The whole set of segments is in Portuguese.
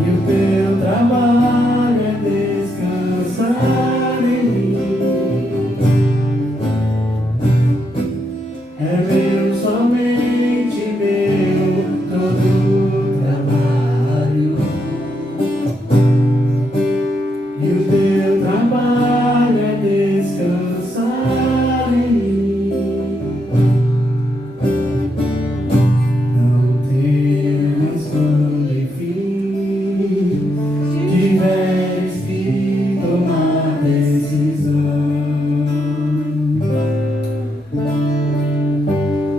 E o teu trabalho é descansar em mim. É meu, somente meu, todo o trabalho. E o teu trabalho é descansar em mim. Não temas quando enfim tiveres que tomar decisão.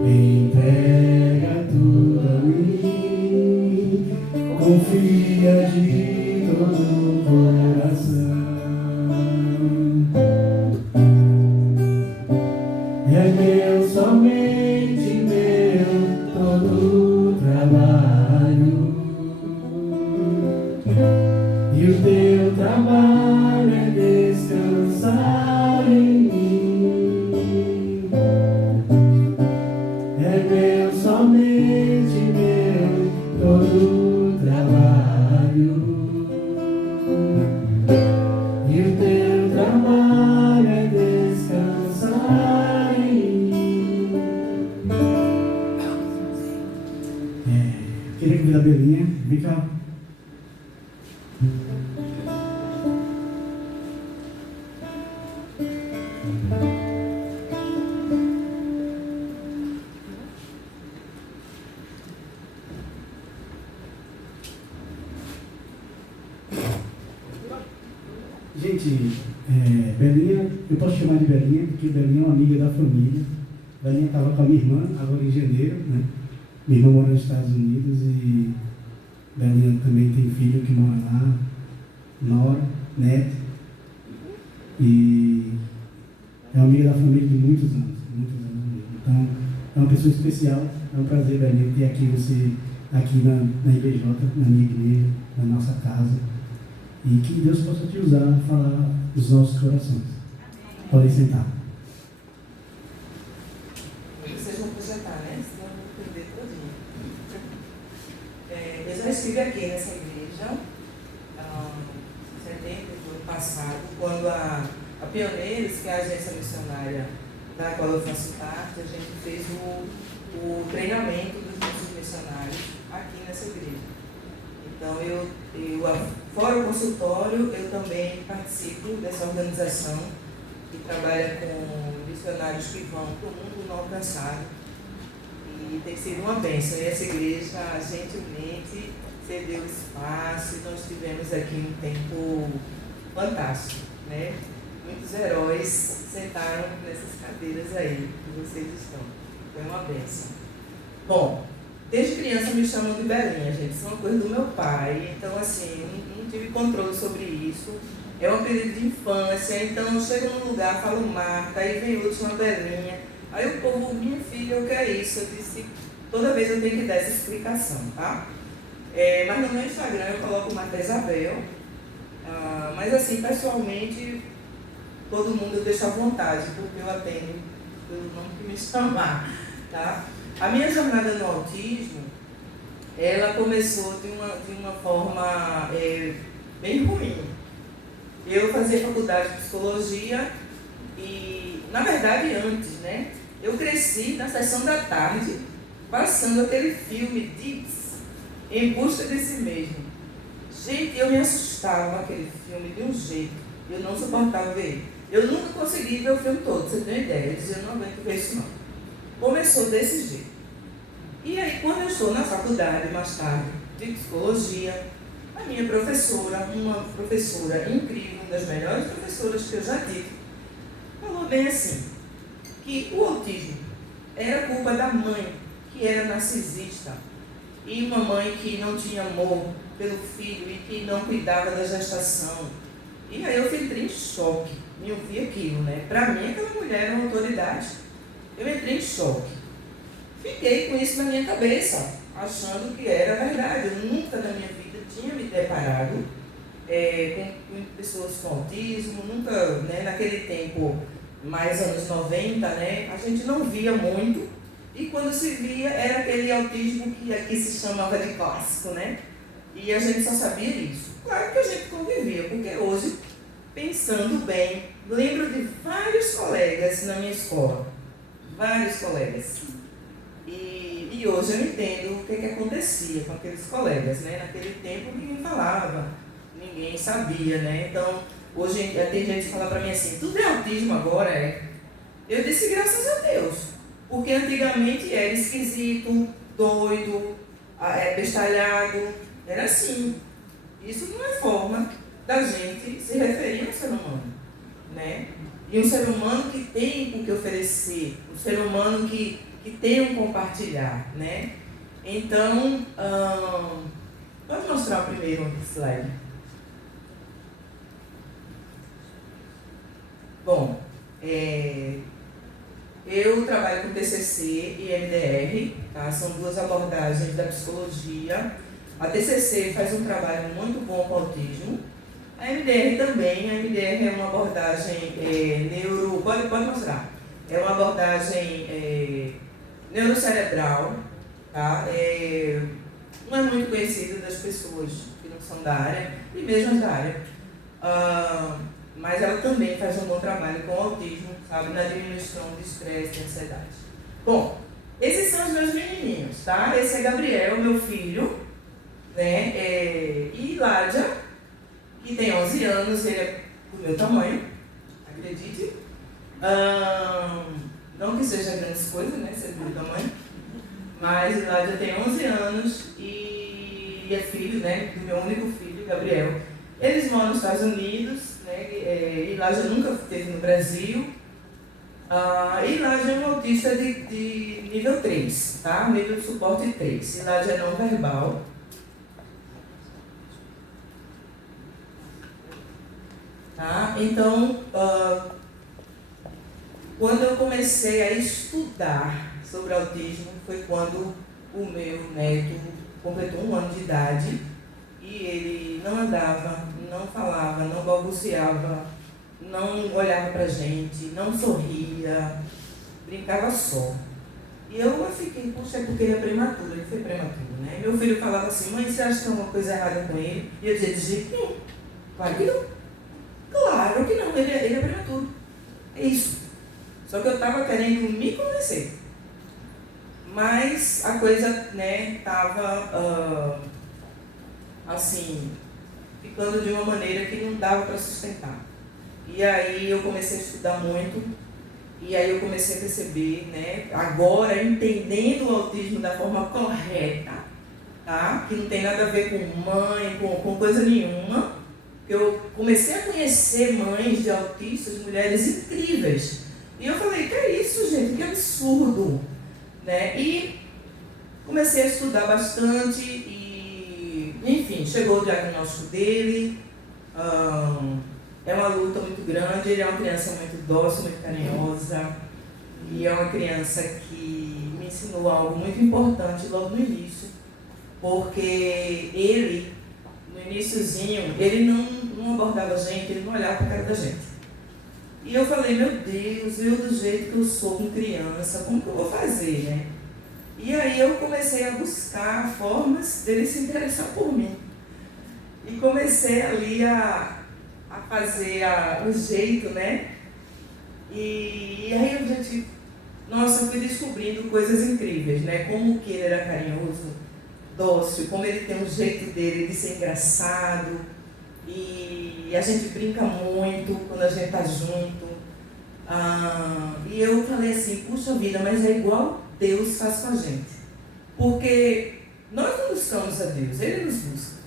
Entrega tudo a mim, confia de todo o coração. É meu, somente meu, todo o trabalho. E o teu trabalho é descansar em mim. É meu, somente meu, todo o trabalho. E o teu trabalho é descansar em mim. Queria convidar a Belinha, vem cá. Gente, Belinha, eu posso chamar de Belinha, porque Belinha é uma amiga da família. Belinha estava com a minha irmã, agora em janeiro, né? Minha irmã mora nos Estados Unidos e Belinha também tem filho que mora lá, nora, neto. E é uma amiga da família de muitos anos mesmo. Então, é uma pessoa especial. É um prazer, Belinha, ter aqui você aqui na IBJ, na minha igreja, na nossa casa. E que Deus possa te usar a falar dos nossos corações. Podem sentar. Vocês vão projetar, né? Senão eu vou perder todinho. Eu já estive aqui nessa igreja em setembro do ano passado, quando a Pioneiros, que é a agência missionária da qual eu faço parte, a gente fez o treinamento dos nossos missionários aqui nessa igreja. Então, fora o consultório, eu também participo dessa organização que trabalha com missionários que vão para o mundo não alcançado. E tem sido uma bênção. E essa igreja, gentilmente, cedeu espaço e nós tivemos aqui um tempo fantástico, né? Muitos heróis sentaram nessas cadeiras aí que vocês estão. Foi uma bênção. Bom, desde criança me chamam de Belinha, gente. Isso é uma coisa do meu pai. Então, assim, não tive controle sobre isso. É um apelido de infância. Então, eu chego num lugar, falo Marta, aí vem outro chamando Belinha. Aí o povo, minha filha, o que é isso? Eu disse, toda vez eu tenho que dar essa explicação, tá? Mas no meu Instagram eu coloco Marta Isabel. Mas, assim, pessoalmente, todo mundo eu deixo à vontade, porque eu atendo pelo nome que me chamar, tá? A minha jornada no autismo, ela começou de uma forma bem ruim. Eu fazia faculdade de psicologia e, na verdade, antes, né? Eu cresci na sessão da tarde, passando aquele filme Dix, Em Busca de Si Mesmo. Gente, eu me assustava com aquele filme de um jeito, eu não suportava ver ele. Eu nunca consegui ver o filme todo, você tem uma ideia, eu dizia, eu não aguento ver isso não. Começou desse jeito. E aí, quando eu estou na faculdade, mais tarde, de psicologia, a minha professora, uma professora incrível, uma das melhores professoras que eu já tive, falou bem assim, que o autismo era culpa da mãe, que era narcisista, e uma mãe que não tinha amor pelo filho e que não cuidava da gestação. E aí eu entrei em choque, me ouvi aquilo, né? Para mim, aquela mulher era uma autoridade. Eu entrei em choque. Fiquei com isso na minha cabeça, achando que era verdade. Eu nunca na minha vida tinha me deparado com pessoas com autismo, nunca, né, naquele tempo, mais anos 90, né, a gente não via muito E quando se via, era aquele autismo que aqui se chamava de clássico, né? E a gente só sabia isso. Claro que a gente convivia, porque hoje, pensando bem, lembro de vários colegas na minha escola. Vários colegas. E hoje eu entendo o que acontecia com aqueles colegas, né? Naquele tempo ninguém falava, ninguém sabia, né? Então, hoje tem gente que fala para mim assim, tudo é autismo agora, é? Eu disse graças a Deus, porque antigamente era esquisito, doido, bestalhado, era assim. Isso não é forma da gente se referir a um ser humano, né? E um ser humano que tem o que oferecer, um ser humano que tem um compartilhar, né? Então, pode mostrar o primeiro slide. Bom, eu trabalho com TCC e MDR, tá? São duas abordagens da psicologia. A TCC faz um trabalho muito bom com o autismo. A MDR também. A MDR é uma abordagem Pode mostrar. É uma abordagem neurocerebral, tá? Não é muito conhecida das pessoas que não são da área, e mesmo as da área. Mas ela também faz um bom trabalho com o autismo, sabe? Na diminuição do estresse e ansiedade. Bom, esses são os meus menininhos, tá? Esse é Gabriel, meu filho, né? E Ládia, que tem 11 anos, ele é do meu tamanho, acredite. Não que seja grandes coisas, né? Ser do meu tamanho. Mas Ládia tem 11 anos e é filho, né? Do meu único filho, Gabriel. Eles moram nos Estados Unidos, né? E Ládia nunca esteve no Brasil. E Ládia é um autista de nível 3, tá? Nível de suporte 3. E Ládia é não verbal. Tá? Então, quando eu comecei a estudar sobre autismo, foi quando o meu neto completou 1 ano de idade e ele não andava, não falava, não balbuciava, não olhava pra gente, não sorria, brincava só. E eu fiquei, puxa, é porque ele é prematuro, ele foi prematuro, né? Meu filho falava assim, mãe, você acha que tem alguma coisa errada com ele? E eu dizia, de jeito nenhum, claro que não. Claro que não, ele é prematuro. É isso. Só que eu estava querendo me convencer. Mas a coisa, né, estava, assim, ficando de uma maneira que não dava para sustentar. E aí eu comecei a estudar muito. E aí eu comecei a perceber, né, agora entendendo o autismo da forma correta, tá? Que não tem nada a ver com mãe, com coisa nenhuma. Eu comecei a conhecer mães de autistas, mulheres incríveis. E eu falei, que é isso, gente? Que absurdo. Né? E comecei a estudar bastante e, enfim, chegou o diagnóstico dele. É uma luta muito grande, ele é uma criança muito dócil, muito carinhosa. E é uma criança que me ensinou algo muito importante logo no início. Porque ele, no iniciozinho, ele não abordava a gente, ele não olhava para a cara da gente. E eu falei, meu Deus, eu do jeito que eu sou com criança, como que eu vou fazer, né? E aí eu comecei a buscar formas dele se interessar por mim. E comecei ali a fazer um jeito, né? E aí a gente, nossa, eu fui descobrindo coisas incríveis, né? Como que ele era carinhoso, dócil, como ele tem um jeito dele de ser engraçado. E a gente brinca muito quando a gente está junto. E eu falei assim, puxa vida, mas é igual Deus faz com a gente. Porque nós não buscamos a Deus, Ele nos busca.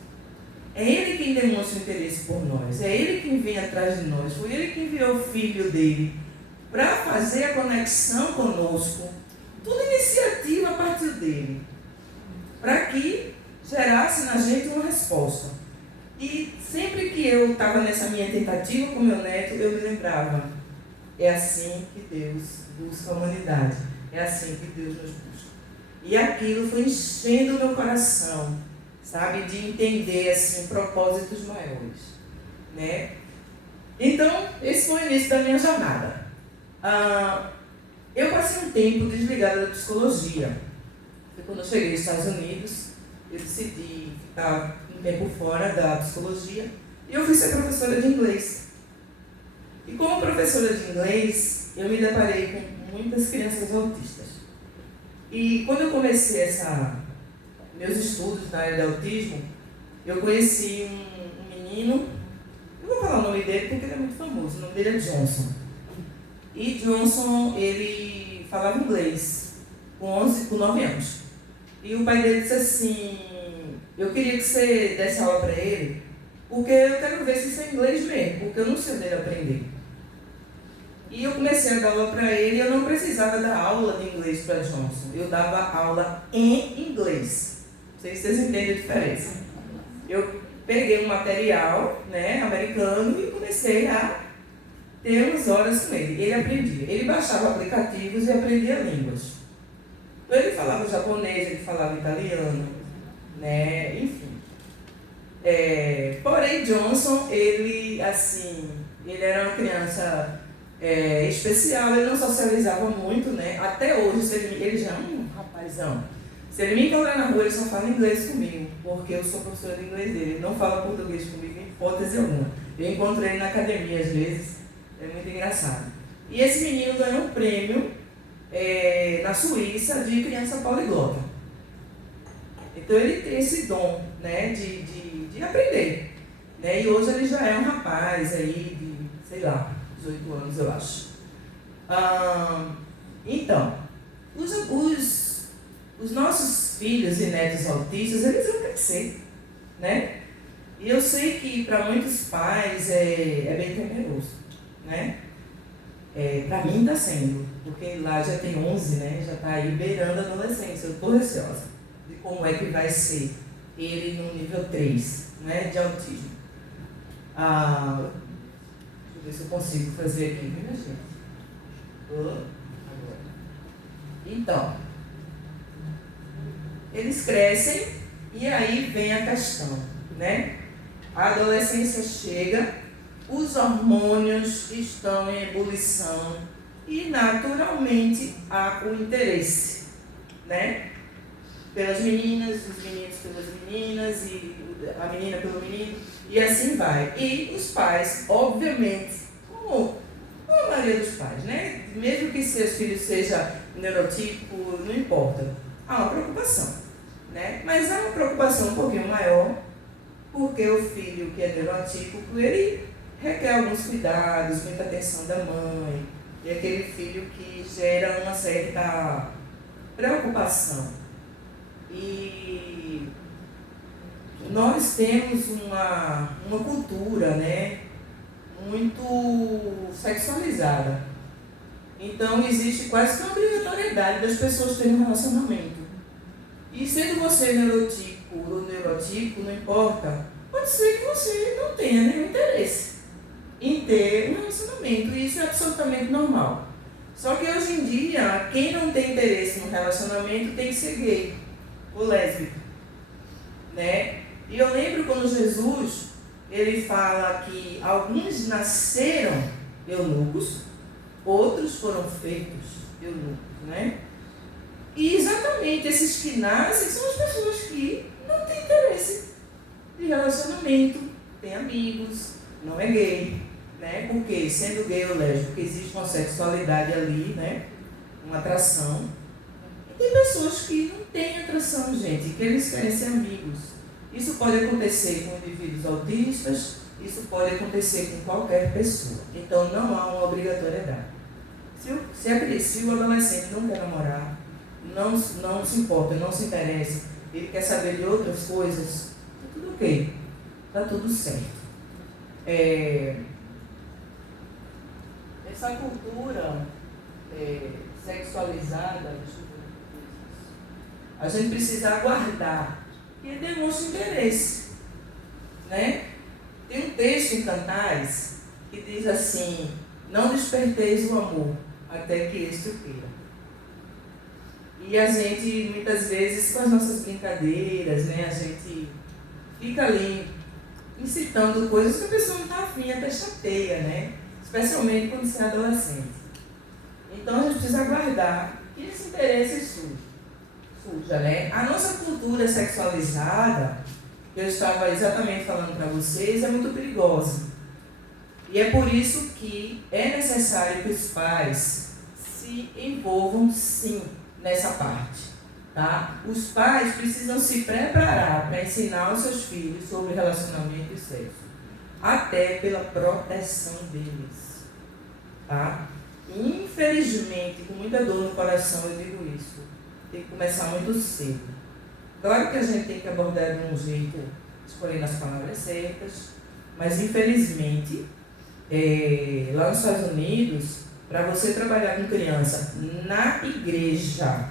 É Ele quem demonstra interesse por nós, é Ele quem vem atrás de nós. Foi Ele que enviou o Filho dele para fazer a conexão conosco. Tudo iniciativa a partir dele. Para que gerasse na gente uma resposta. E sempre que eu estava nessa minha tentativa com meu neto, eu me lembrava, é assim que Deus busca a humanidade, é assim que Deus nos busca. E aquilo foi enchendo o meu coração, sabe, de entender assim, propósitos maiores, né? Então, esse foi o início da minha jornada. Eu passei um tempo desligada da psicologia. Foi quando eu cheguei nos Estados Unidos, eu decidi ficar um tempo fora da psicologia e eu fui ser professora de inglês. E como professora de inglês, eu me deparei com muitas crianças autistas. E quando eu comecei meus estudos na área de autismo, eu conheci um menino, eu vou falar o nome dele porque ele é muito famoso, o nome dele é Johnson. E Johnson, ele falava inglês com 9 anos. E o pai dele disse assim, eu queria que você desse aula para ele, porque eu quero ver se isso é inglês mesmo, porque eu não sei onde ele aprender. E eu comecei a dar aula para ele e eu não precisava dar aula de inglês para Johnson. Eu dava aula em inglês. Não sei se vocês entendem a diferença. Eu peguei um material, né, americano e comecei a ter umas horas com ele. Ele aprendia. Ele baixava aplicativos e aprendia línguas. Então ele falava japonês, ele falava italiano, né, enfim. Porém, Johnson, ele era uma criança especial, ele não socializava muito, né? Até hoje, ele já é um rapazão. Se ele me encontrar na rua, ele só fala inglês comigo, porque eu sou professora de inglês dele. Ele não fala português comigo em hipótese alguma. Eu encontro ele na academia às vezes, é muito engraçado. E esse menino ganhou um prêmio na Suíça de criança poliglota. Então ele tem esse dom, né, de aprender. Né? E hoje ele já é um rapaz aí de, sei lá, 18 anos, eu acho. Então, os nossos filhos e netos autistas, eles vão crescer, né? E eu sei que para muitos pais é bem temeroso, né? Para mim está sendo, porque lá já tem 11, né? Já está aí beirando a adolescência. Eu estou receosa de como é que vai ser ele no nível 3, né, de autismo. Deixa eu ver se eu consigo fazer aqui, viu, minha gente? Agora. Então, eles crescem e aí vem a questão, né? A adolescência chega, os hormônios estão em ebulição e naturalmente há o interesse, né? Pelas meninas, os meninos pelas meninas, e a menina pelo menino, e assim vai. E os pais, obviamente, como a maioria dos pais, né? Mesmo que seus filhos seja neurotípico, não importa, há uma preocupação, né? Mas há uma preocupação um pouquinho maior, porque o filho que é neurotípico, ele requer alguns cuidados, muita atenção da mãe, e aquele filho que gera uma certa preocupação. E nós temos uma cultura, né, muito sexualizada. Então existe quase que uma obrigatoriedade das pessoas terem um relacionamento. E sendo você neurotípico ou neurotípico, não importa, pode ser que você não tenha nenhum interesse em ter um relacionamento. E isso é absolutamente normal. Só que hoje em dia, quem não tem interesse no relacionamento tem que ser gay ou lésbica, né? E eu lembro quando Jesus, ele fala que alguns nasceram eunucos, outros foram feitos eunucos, né? E exatamente esses que nascem são as pessoas que não têm interesse de relacionamento, têm amigos, não é gay, né? Porque sendo gay ou lésbico existe uma sexualidade ali, né? Uma atração. E tem pessoas que não têm atração, gente, que eles querem ser amigos. Isso pode acontecer com indivíduos autistas, isso pode acontecer com qualquer pessoa. Então não há uma obrigatoriedade. Se o adolescente não quer namorar, não se importa, não se interessa, ele quer saber de outras coisas, está tudo ok, está tudo certo. Essa cultura sexualizada, a gente precisa aguardar que ele demonstre interesse, né? Tem um texto em Cantares que diz assim: não desperteis o amor até que este o queira. E a gente, muitas vezes, com as nossas brincadeiras, né, a gente fica ali incitando coisas que a pessoa não está afim, até chateia, né? Especialmente quando você é adolescente. Então a gente precisa aguardar que esse interesse surja, né? A nossa cultura sexualizada, que eu estava exatamente falando para vocês, é muito perigosa. E é por isso que é necessário que os pais se envolvam sim nessa parte. Tá? Os pais precisam se preparar para ensinar os seus filhos sobre relacionamento e sexo, até pela proteção deles. Tá? Infelizmente, com muita dor no coração, eu digo isso. Tem que começar muito cedo. Claro que a gente tem que abordar de um jeito, escolhendo as palavras certas, mas infelizmente, lá nos Estados Unidos, para você trabalhar com criança na igreja,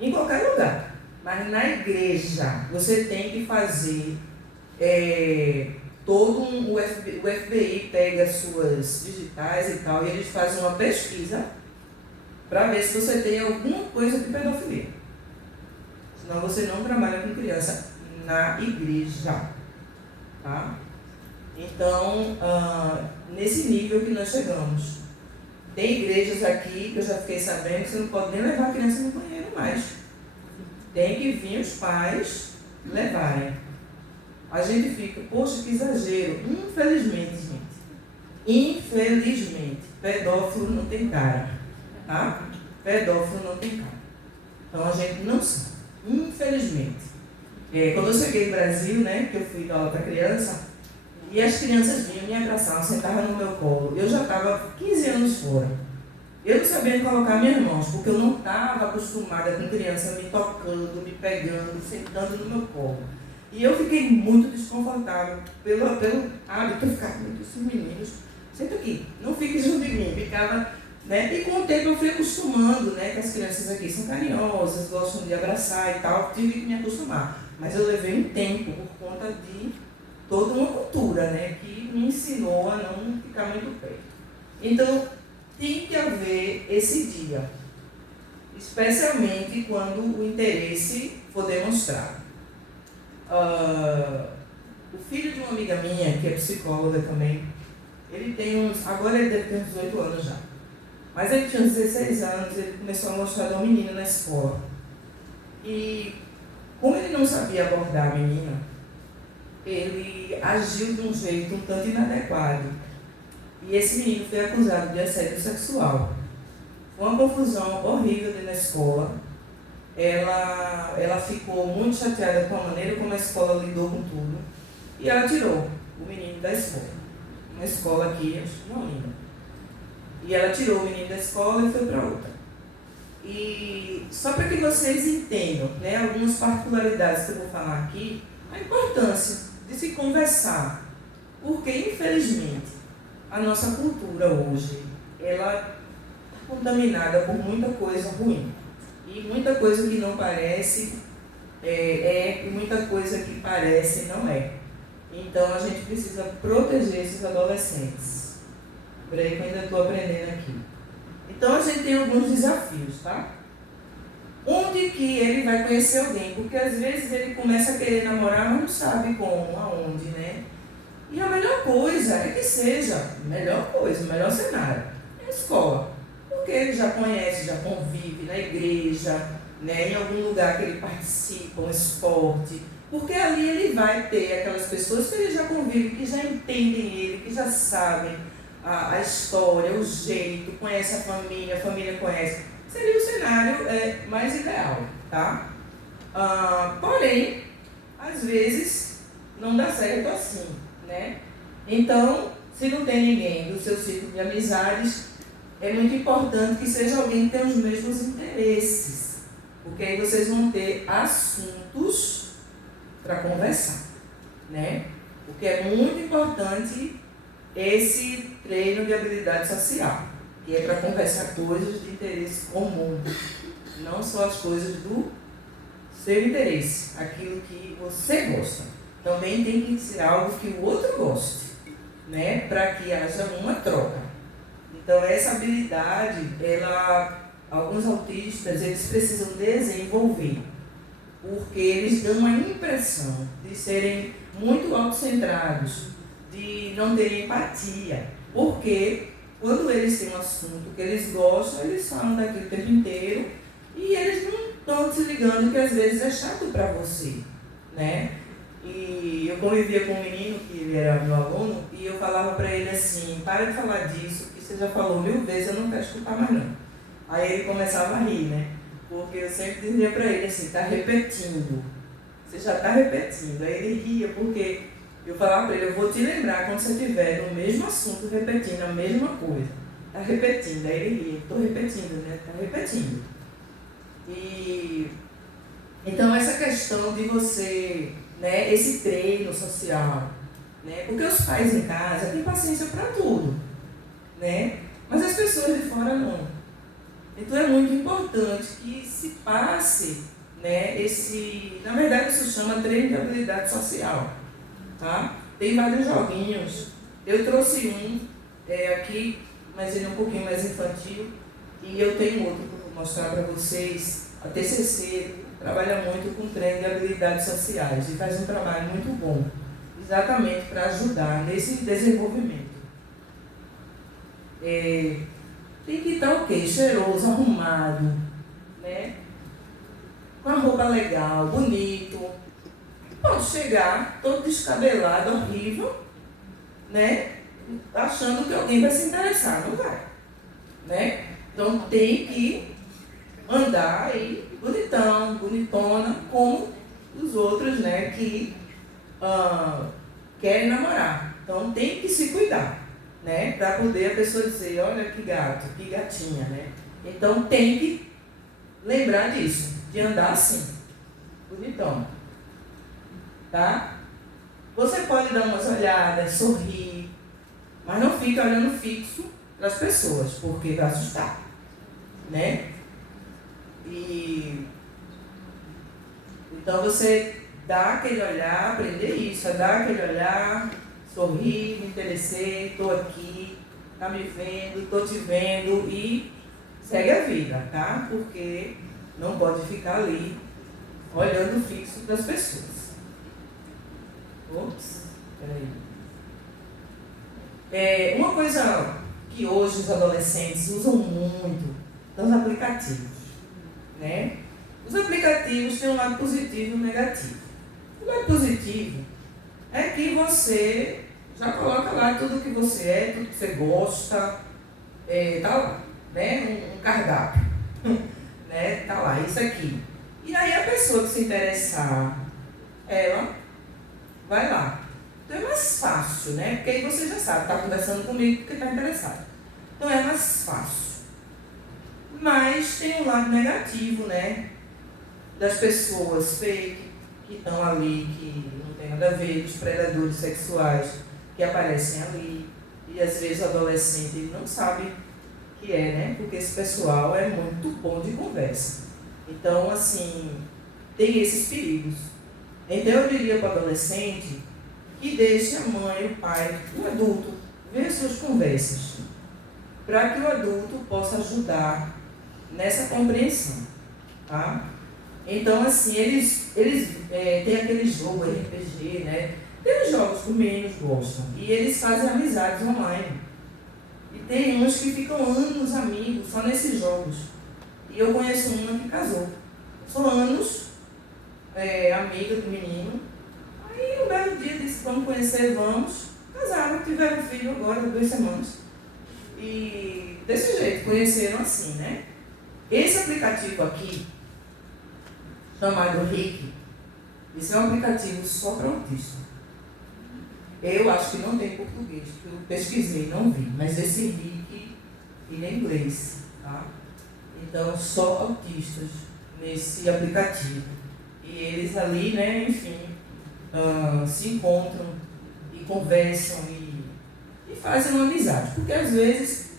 em qualquer lugar, mas na igreja, você tem que fazer o FBI pega suas digitais e tal, e eles fazem uma pesquisa para ver se você tem alguma coisa de pedofilia. Senão você não trabalha com criança na igreja. Tá? Então, nesse nível que nós chegamos. Tem igrejas aqui que eu já fiquei sabendo que você não pode nem levar a criança no banheiro mais. Tem que vir os pais levarem. A gente fica, poxa, que exagero. Infelizmente, gente. Infelizmente. Pedófilo não tem cara. Tá? Pedófilo não tem cara. Então a gente não sabe. Infelizmente. Quando eu cheguei no Brasil, né, que eu fui dar aula para criança, e as crianças vinham me abraçar, sentavam no meu colo. Eu já estava 15 anos fora. Eu não sabia colocar minhas mãos, porque eu não estava acostumada com criança me tocando, me pegando, sentando no meu colo. E eu fiquei muito desconfortável pelo hábito de ficar com esses meninos. Senta aqui, não fique junto de mim. Ficava, né? E com o tempo eu fui acostumando, né? Que as crianças aqui são carinhosas, gostam de abraçar e tal. Tive que me acostumar. Mas eu levei um tempo por conta de toda uma cultura, né, que me ensinou a não ficar muito perto. Então, tem que haver esse dia, especialmente quando o interesse for demonstrado. O filho de uma amiga minha, que é psicóloga também, ele tem agora ele deve ter uns 18 anos já, mas ele tinha uns 16 anos, ele começou a mostrar de uma menina na escola. E, como ele não sabia abordar a menina, ele agiu de um jeito um tanto inadequado. E esse menino foi acusado de assédio sexual. Foi uma confusão horrível dentro da escola. Ela ficou muito chateada com a maneira como a escola lidou com tudo. E ela tirou o menino da escola. Uma escola aqui, acho que não linda. E ela tirou o menino da escola e foi para outra. E só para que vocês entendam, né, algumas particularidades que eu vou falar aqui, a importância de se conversar, porque infelizmente a nossa cultura hoje ela é contaminada por muita coisa ruim e muita coisa que não parece e muita coisa que parece não é. Então a gente precisa proteger esses adolescentes. Por aí que eu ainda estou aprendendo aqui. Então a gente tem alguns desafios, tá? Onde que ele vai conhecer alguém? Porque às vezes ele começa a querer namorar, mas não sabe como, aonde, né? E a melhor coisa é que seja, o melhor cenário, é a escola. Porque ele já conhece, já convive na igreja, né, em algum lugar que ele participa, um esporte. Porque ali ele vai ter aquelas pessoas que ele já convive, que já entendem ele, que já sabem a história, o jeito, conhece a família conhece. Seria o cenário mais ideal, tá? Porém, às vezes, não dá certo assim, né? Então, se não tem ninguém do seu círculo de amizades, é muito importante que seja alguém que tenha os mesmos interesses, porque aí vocês vão ter assuntos para conversar, né? Porque é muito importante esse treino de habilidade social, que é para conversar coisas de interesse comum, não só as coisas do seu interesse, aquilo que você gosta. Também tem que ser algo que o outro goste, né? Para que haja uma troca. Então essa habilidade, alguns autistas, eles precisam desenvolver, porque eles dão a impressão de serem muito autocentrados, de não terem empatia, porque quando eles têm um assunto que eles gostam, eles falam daquilo o tempo inteiro e eles não estão se ligando que às vezes é chato para você, né? E eu convivia com um menino, que ele era meu aluno, e eu falava para ele assim, para de falar disso, que você já falou 1000 vezes, eu não quero escutar mais não. Aí ele começava a rir, né? Porque eu sempre dizia para ele assim, está repetindo, você já está repetindo. Aí ele ria, porque eu falava para ele, eu vou te lembrar quando você estiver no mesmo assunto, repetindo a mesma coisa. Está repetindo, aí ele ria, estou repetindo, né? Está repetindo. E então essa questão de você, né, esse treino social, né? Porque os pais em casa têm paciência para tudo, né? Mas as pessoas de fora não. Então é muito importante que se passe, né, na verdade isso chama treino de habilidade social, tá? Tem vários joguinhos, eu trouxe um aqui, mas ele é um pouquinho mais infantil, e eu tenho outro que eu vou mostrar para vocês. A TCC trabalha muito com treino de habilidades sociais e faz um trabalho muito bom, exatamente para ajudar nesse desenvolvimento. Tem que estar cheiroso, arrumado, né? Com a roupa legal, bonito. Pode chegar todo descabelado, horrível, né? Achando que alguém vai se interessar, não vai, né? Então tem que andar aí bonitão, bonitona, como os outros, né, que querem namorar. Então tem que se cuidar, né, para poder a pessoa dizer, olha que gato, que gatinha, né? Então tem que lembrar disso, de andar assim, bonitão, tá? Você pode dar umas olhadas, sorrir, mas não fique olhando fixo para as pessoas, porque vai assustar, né? E então você dá aquele olhar, aprender isso, dar aquele olhar, sorrir, me interessei, estou aqui, está me vendo, estou te vendo e segue a vida, tá? Porque não pode ficar ali olhando fixo para as pessoas. Ops, peraí. Uma coisa que hoje os adolescentes usam muito são os aplicativos, né? Os aplicativos têm um lado positivo e um negativo. O lado positivo é que você já coloca lá tudo que você é, tudo que você gosta, tá lá, né? Um cardápio, né? Tá lá, isso aqui. E aí a pessoa que se interessar, ela vai lá. Então é mais fácil, né? Porque aí você já sabe, está conversando comigo porque está interessado. Então é mais fácil. Mas tem um lado negativo, né? Das pessoas fake que estão ali, que não tem nada a ver, dos predadores sexuais que aparecem ali. E às vezes o adolescente não sabe que é, né? Porque esse pessoal é muito bom de conversa. Então, assim, tem esses perigos. Então eu diria para o adolescente que deixe a mãe, o pai, o adulto, ver suas conversas, para que o adulto possa ajudar nessa compreensão, tá? Então, assim, eles têm aquele jogo RPG, né? Tem os jogos que os meninos gostam, e eles fazem amizades online. E tem uns que ficam anos amigos só nesses jogos. E eu conheço uma que casou. São anos amiga do menino. Aí um belo dia disse, vamos conhecer, vamos. Casaram, tiveram um filho agora, 2 semanas. E desse jeito, conheceram assim, né? Esse aplicativo aqui, chamado Rick, esse é um aplicativo só para autista. Eu acho que não tem em português, porque eu pesquisei, não vi. Mas esse Rick, ele é em inglês, tá? Então, só autistas nesse aplicativo. E eles ali, né, enfim, se encontram e conversam e fazem uma amizade. Porque às vezes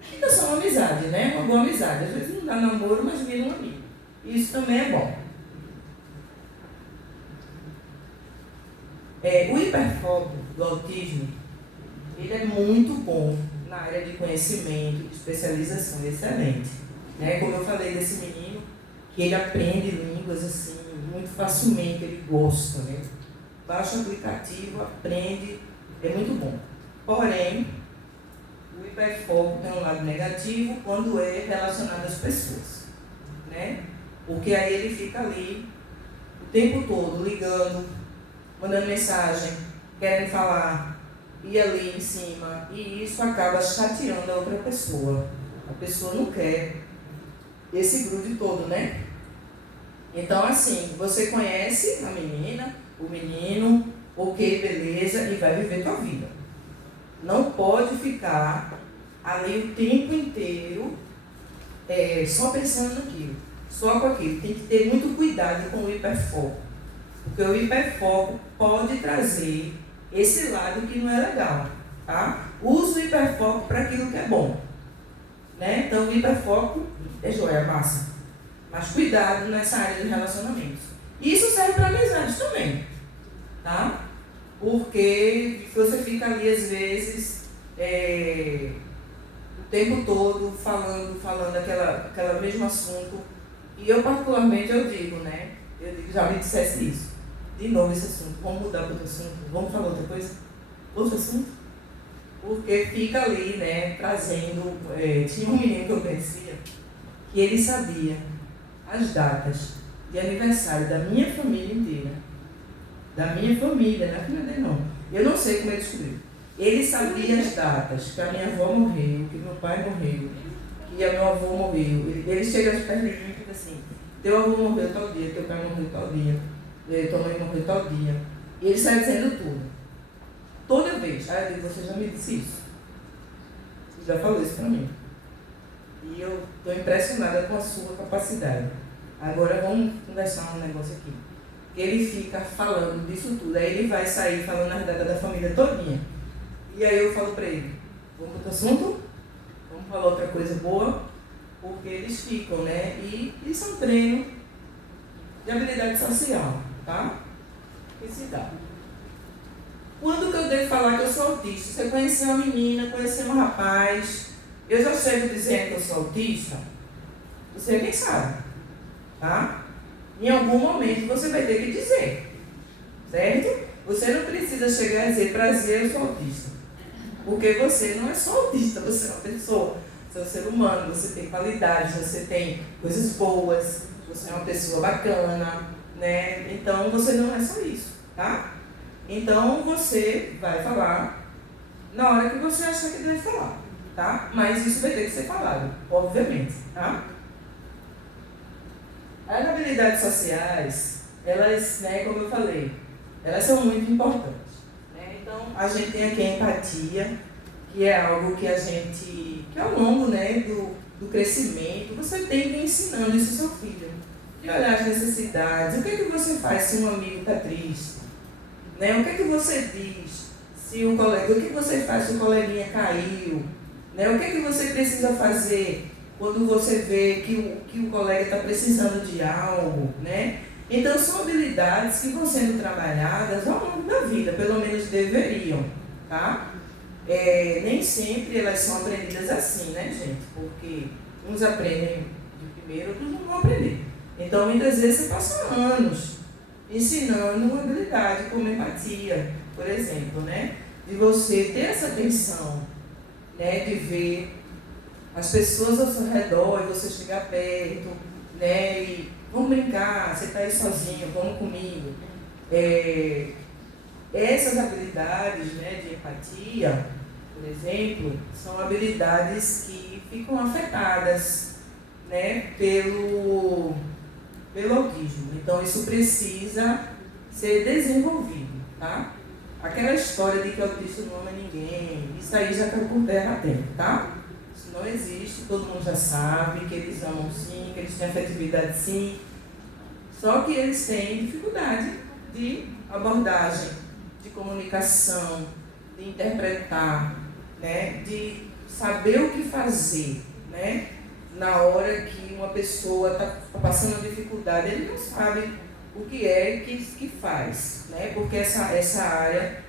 fica só uma amizade, né? Uma boa amizade. Às vezes não dá namoro, mas vira um amigo. Isso também é bom. O hiperfoco do autismo, ele é muito bom na área de conhecimento, de especialização, excelente. Né? Como eu falei desse menino, que ele aprende línguas assim, muito facilmente, ele gosta, né? Baixa o aplicativo, aprende, é muito bom. Porém, O hiperfoco tem um lado negativo quando é relacionado às pessoas, né? Porque aí ele fica ali o tempo todo ligando, mandando mensagem, querendo falar, e ali em cima, e isso acaba chateando a outra pessoa. A pessoa não quer esse grude todo, né? Então, assim, você conhece a menina, o menino, ok, beleza, e vai viver tua vida. Não pode ficar ali o tempo inteiro só pensando naquilo, só com aquilo. Tem que ter muito cuidado com o hiperfoco, porque o hiperfoco pode trazer esse lado que não é legal, tá? Use o hiperfoco para aquilo que é bom, né? Então, o hiperfoco é joia, massa. Mas cuidado nessa área de relacionamentos. Isso serve para amizades também, tá? Porque você fica ali, às vezes, o tempo todo falando aquela mesmo assunto. E eu, particularmente, eu digo, né? Eu digo, já me dissesse isso. De novo esse assunto. Vamos mudar para outro assunto? Vamos falar outra coisa? Outro assunto? Porque fica ali, né, trazendo... tinha um menino que eu conhecia, que ele sabia as datas de aniversário da minha família inteira. Da minha família, não é filha dele não. Eu não sei como ele descobriu. Ele sabia as datas que a minha avó morreu, que meu pai morreu, que a meu avô morreu. Ele chega perto de mim e fica assim, teu avô morreu tal dia, teu pai morreu tal dia, tua mãe morreu tal dia. E ele sai dizendo tudo. Toda vez. Aí eu digo, você já me disse isso. Você já falou isso para mim. E eu estou impressionada com a sua capacidade. Agora vamos conversar um negócio aqui. Ele fica falando disso tudo, aí ele vai sair falando as datas da família todinha. E aí eu falo para ele, vamos para outro assunto? Vamos falar outra coisa boa? Porque eles ficam, né? E isso é um treino de habilidade social, tá? Que se dá. Quando que eu devo falar que eu sou autista? Você conheceu uma menina, conheceu um rapaz, eu já chego dizendo que eu sou autista? Você quem sabe, tá? Em algum momento você vai ter que dizer, certo? Você não precisa chegar a dizer, prazer, eu sou autista. Porque você não é só autista, você é uma pessoa, você é um ser humano, você tem qualidades, você tem coisas boas, você é uma pessoa bacana, né? Então você não é só isso, tá? Então você vai falar na hora que você achar que deve falar, tá? Mas isso vai ter que ser falado, obviamente, tá? As habilidades sociais, elas, né, como eu falei, elas são muito importantes, né? Então, a gente tem aqui a empatia, que é algo que a gente, que ao longo, né, do crescimento, você tem que ir ensinando isso ao seu filho. De olhar as necessidades, o que é que você faz se um amigo está triste? Né? O que é que você diz se o colega, o que você faz se o coleguinha caiu? Né? O que é que você precisa fazer quando você vê que o colega está precisando de algo, né? Então, são habilidades que vão sendo trabalhadas ao longo da vida, pelo menos deveriam, tá? Nem sempre elas são aprendidas assim, né, gente? Porque uns aprendem de primeiro, outros não vão aprender. Então, muitas vezes, você passa anos ensinando uma habilidade como empatia, por exemplo, né? De você ter essa atenção, né? De ver as pessoas ao seu redor e você chegar perto, né? E vamos brincar, você está aí sozinho, vamos comigo. Essas habilidades, né, de empatia, por exemplo, são habilidades que ficam afetadas, né, pelo autismo. Então, isso precisa ser desenvolvido, tá? Aquela história de que o autista não ama ninguém, isso aí já caiu por terra há tempo, tá? Isso não existe, todo mundo já sabe que eles amam sim, que eles têm afetividade sim, só que eles têm dificuldade de abordagem, de comunicação, de interpretar, né? De saber o que fazer, né? Na hora que uma pessoa está passando uma dificuldade, ele não sabe o que é que faz, né? Porque essa área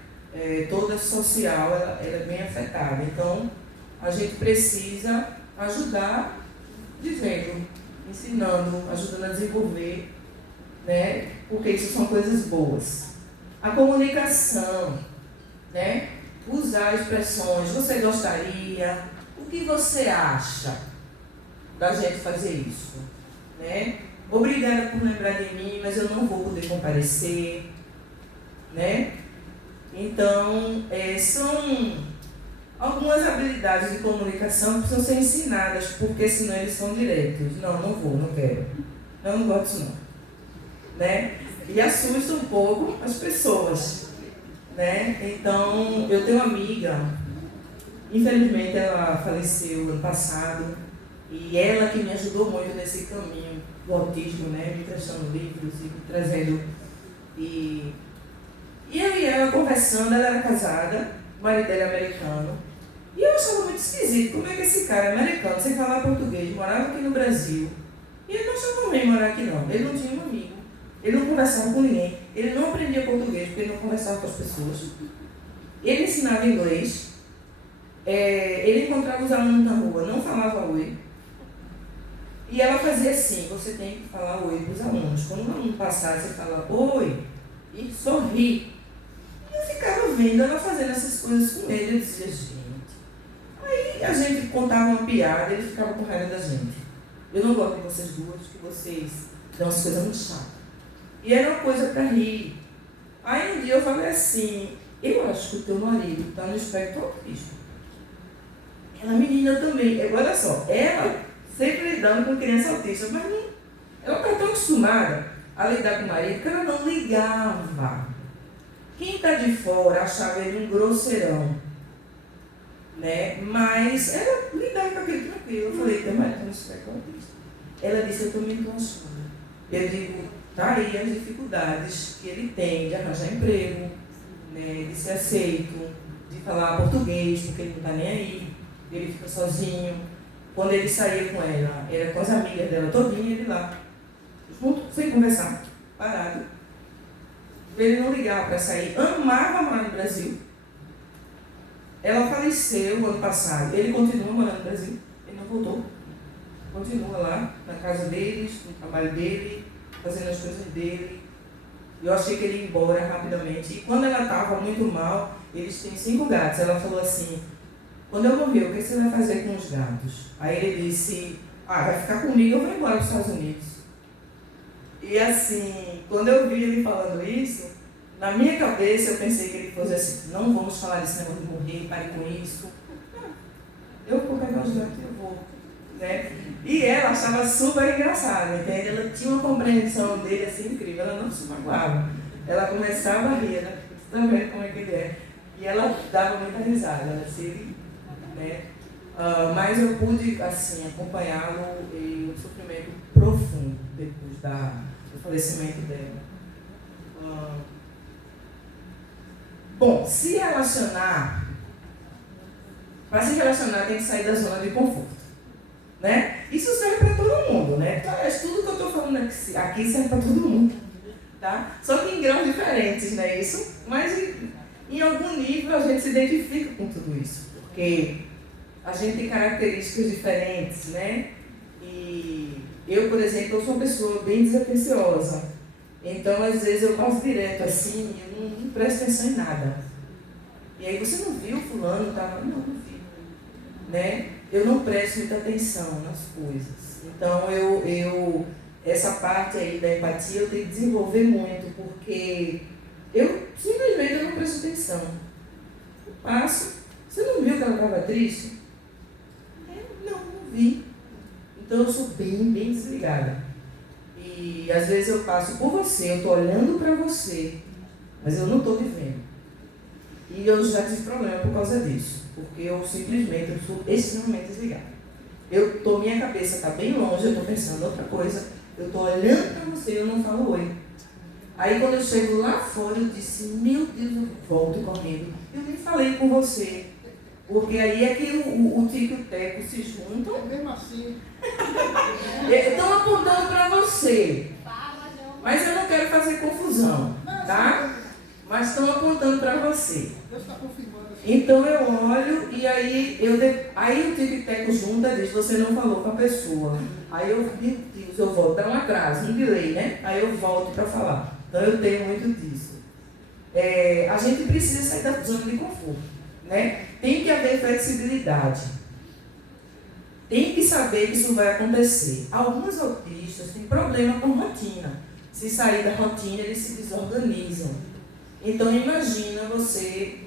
toda social, ela é bem afetada. Então, a gente precisa ajudar, dizendo, ensinando, ajudando a desenvolver, né? Porque isso são coisas boas. A comunicação, né? usar expressões, você gostaria, o que você acha da gente fazer isso? Né? Obrigada por lembrar de mim, mas eu não vou poder comparecer. Né? Então, são algumas habilidades de comunicação que precisam ser ensinadas, porque senão eles são diretos. Não, não vou, não quero. Não gosto disso não. Né? E assusta um pouco as pessoas. Né? Então, eu tenho uma amiga, infelizmente ela faleceu ano passado, e ela que me ajudou muito nesse caminho do autismo, né? Me trazendo livros e me trazendo. E eu e ela conversando, ela era casada, o marido dela é americano, e eu achava muito esquisito, como é que esse cara é americano, sem falar português, morava aqui no Brasil, e ele não achava ruim morar aqui não, ele não tinha um amigo, ele não conversava com ninguém, ele não aprendia português porque ele não conversava com as pessoas, ele ensinava inglês, ele encontrava os alunos na rua, não falava oi, e ela fazia assim, você tem que falar oi para os alunos, quando um aluno passar, você fala oi, e sorri. Eu ficava vendo ela fazendo essas coisas com ele, eu dizia, gente. Aí a gente contava uma piada, ele ficava com raiva da gente. Eu não gosto de vocês duas, que vocês dão umas coisas muito chatas. E era uma coisa para rir. Aí um dia eu falei assim, eu acho que o teu marido está no espectro autista. Ela, menina, eu também. Olha só, ela sempre lidando com criança autista, mas não, ela está tão acostumada a lidar com o marido que ela não ligava. Quem está de fora achava ele um grosseirão, né? Mas ela lidava com aquele tranquilo. Eu falei, teu marido está no espectro autista. Ela disse, eu também estou achando. Eu digo, tá aí as dificuldades que ele tem de arranjar emprego, né? De ser aceito, de falar português, porque ele não está nem aí, ele fica sozinho. Quando ele saía com ela, era com as amigas dela todinha, ele lá, junto, sem conversar, parado. Ele não ligava para sair, amava morar no Brasil. Ela faleceu ano passado, ele continua morando no Brasil, ele não voltou. Continua lá, na casa deles, no trabalho dele, fazendo as coisas dele. Eu achei que ele ia embora rapidamente. E quando ela estava muito mal, eles têm 5 gatos. Ela falou assim, quando eu morrer, o que você vai fazer com os gatos? Aí ele disse, vai ficar comigo, eu vou embora para os Estados Unidos. E assim, quando eu vi ele falando isso, na minha cabeça eu pensei que ele fosse assim, não vamos falar desse negócio de morrer, pare com isso. Eu vou pegar os gatos e eu vou. Né? E ela achava super engraçado, entende? Ela tinha uma compreensão dele assim incrível, ela não se magoava. Ela começava a rir, né? Você tá vendo como é que ele é. E ela dava muita risada, ela se, né? Mas eu pude assim, acompanhá-lo em um sofrimento profundo depois do falecimento dela. Bom, se relacionar, para se relacionar tem que sair da zona de conforto. Né? Isso serve para todo mundo, né? Tudo que eu estou falando aqui serve para todo mundo. Tá? Só que em graus diferentes, não é isso? Mas em algum nível a gente se identifica com tudo isso. Porque a gente tem características diferentes, né? E eu, por exemplo, eu sou uma pessoa bem desatenciosa. Então, às vezes eu passo direto assim e eu não presto atenção em nada. E aí, você não viu fulano? Tava? Não vi. Né? Eu não presto muita atenção nas coisas. Então, essa parte aí da empatia eu tenho que desenvolver muito, porque eu simplesmente não presto atenção. Eu passo. Você não viu que ela estava triste? Não vi. Então, eu sou bem desligada. E às vezes eu passo por você, eu estou olhando para você, mas eu não estou vivendo. E eu já tive problema por causa disso, porque eu simplesmente sou extremamente desligada. Minha cabeça está bem longe, eu estou pensando em outra coisa, eu estou olhando para você e eu não falo oi. Aí quando eu chego lá fora, eu disse, meu Deus, eu volto correndo. Eu nem falei com você, porque aí é que o Tico e o Teco se juntam. É mesmo assim. Estão apontando para você, mas eu não quero fazer confusão, tá? Mas estão apontando para você. Deus está confirmando. Então eu olho e aí o Tico e Teco junta e diz, você não falou com a pessoa. Aí meu Deus, eu volto, dá um atraso, um delay, né? Aí eu volto para falar. Então eu tenho muito disso. A gente precisa sair da zona de conforto. né? Tem que haver flexibilidade. Tem que saber que isso vai acontecer. Alguns autistas têm problema com rotina. Se sair da rotina, eles se desorganizam. Então, imagina você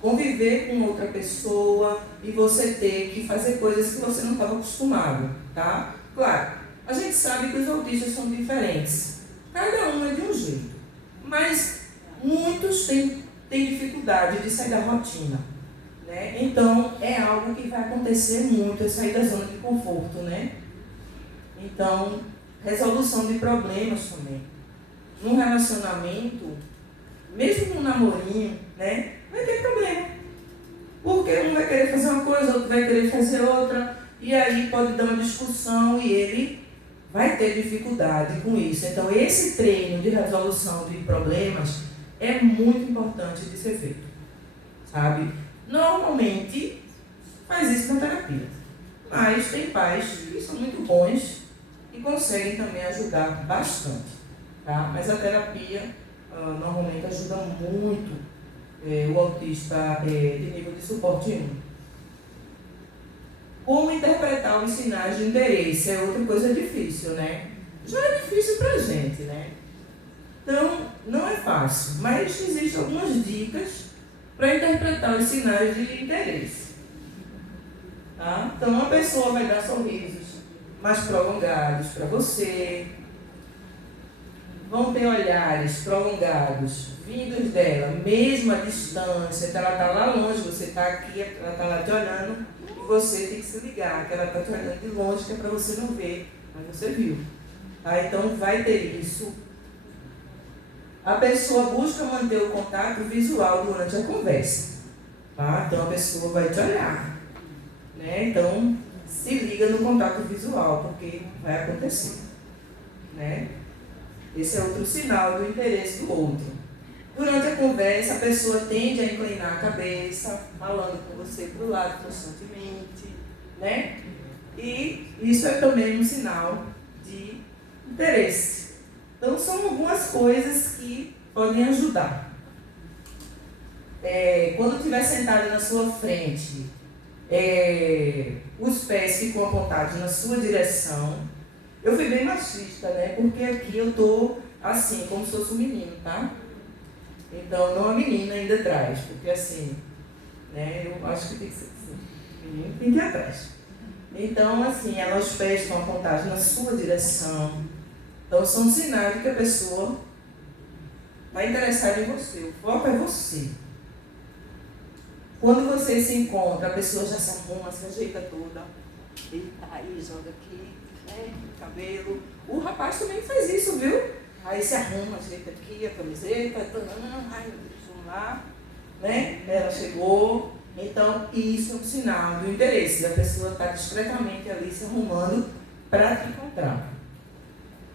conviver com outra pessoa e você ter que fazer coisas que você não estava acostumado, tá? Claro, a gente sabe que os autistas são diferentes. Cada um é de um jeito. Mas muitos têm dificuldade de sair da rotina, né? Então, é algo que vai acontecer muito, é sair da zona de conforto, né? Então, resolução de problemas também. Num relacionamento, mesmo num namorinho, né? Vai ter problema. Porque um vai querer fazer uma coisa, outro vai querer fazer outra, e aí pode dar uma discussão e ele vai ter dificuldade com isso. Então, esse treino de resolução de problemas é muito importante de ser feito, sabe? Normalmente, faz isso na terapia. Mas tem pais que são muito bons e conseguem também ajudar bastante, tá? Mas a terapia normalmente ajuda muito o autista de nível de suporte 1. Como interpretar os sinais de interesse é outra coisa difícil, né? Já é difícil pra gente, né? Então, não é fácil, mas existem algumas dicas para interpretar os sinais de interesse. Tá? Então, a pessoa vai dar sorrisos mais prolongados para você, vão ter olhares prolongados vindos dela, mesmo à distância, que ela está lá longe, você está aqui, ela está lá te olhando, e você tem que se ligar, que ela está te olhando de longe, que é para você não ver, mas você viu. Tá? Então, vai ter isso. A pessoa busca manter o contato visual durante a conversa. Tá? Então, a pessoa vai te olhar, né? Então, se liga no contato visual, porque vai acontecer, né? Esse é outro sinal do interesse do outro. Durante a conversa, a pessoa tende a inclinar a cabeça, falando com você para o lado constantemente, né? E isso é também um sinal de interesse. Então, são algumas coisas que podem ajudar. Quando estiver sentado na sua frente, os pés ficam apontados na sua direção. Eu fui bem machista, né? Porque aqui eu estou assim, como se fosse um menino, tá? Então, não a menina ainda atrás, porque assim, né? Eu acho que tem que ser assim. O menino tem que ir atrás. Então, assim, os pés estão apontados na sua direção. Então, são sinais de que a pessoa está interessada em você. O foco é você. Quando você se encontra, a pessoa já se arruma, se ajeita toda. Ele tá aí, joga aqui, né, o cabelo. O rapaz também faz isso, viu? Aí se arruma, ajeita aqui a camiseta. Ai, meu Deus, vamos lá. Né? Ela chegou. Então, isso é um sinal do interesse. A pessoa está discretamente ali se arrumando para te encontrar.